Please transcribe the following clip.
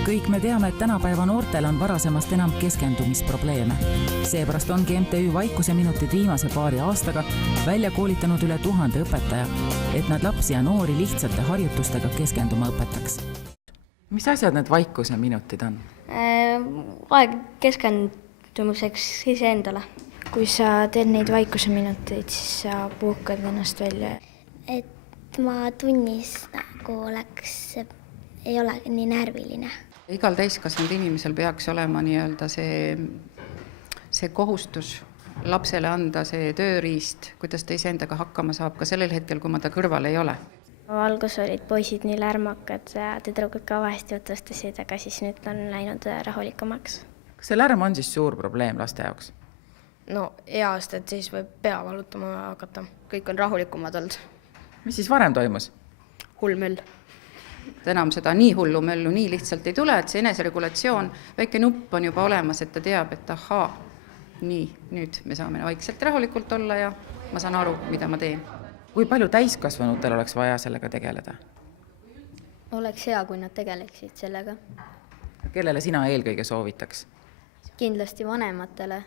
Kõik me teame, et tänapäeva noortel on varasemast enam keskendumisprobleeme. Seepärast ongi MTÜ Vaikuse minutid viimase paari aastaga välja koolitanud üle 1000 õpetaja, et nad lapsi ja noori lihtsate harjutustega keskenduma õpetaks. Mis asjad need Vaikuse minutid on? Aeg keskendumiseks iseendale. Kui sa teed neid Vaikuse minuteid, siis sa puhkad ennast välja. Et ma tunnis ei ole nii närviline. Igal täiskasvanud inimesel peaks olema see kohustus lapsele anda see tööriist, kuidas ta iseendaga hakkama saab ka sellel hetkel, kui ma ta kõrval ei ole. Algus olid poisid nii lärmakad ja tüdrukud ka vahest jutustasid, aga siis nüüd on läinud rahulikumaks. Kas see lärm on siis suur probleem laste jaoks? No east, et siis võib pea valutama hakata. Kõik on rahulikumad olnud. Mis siis varem toimus? Hull möll. Enam seda nii hullu möllu nii lihtsalt ei tule, et see eneseregulatsioon, väike nupp on juba olemas, et ta teab, et ahaa, nii, nüüd me saame vaikselt rahulikult olla ja ma saan aru, mida ma teen. Kui palju täiskasvanutel oleks vaja sellega tegeleda? Oleks hea, kui nad tegeleksid sellega. Kellele sina eelkõige soovitaks? Kindlasti vanematele.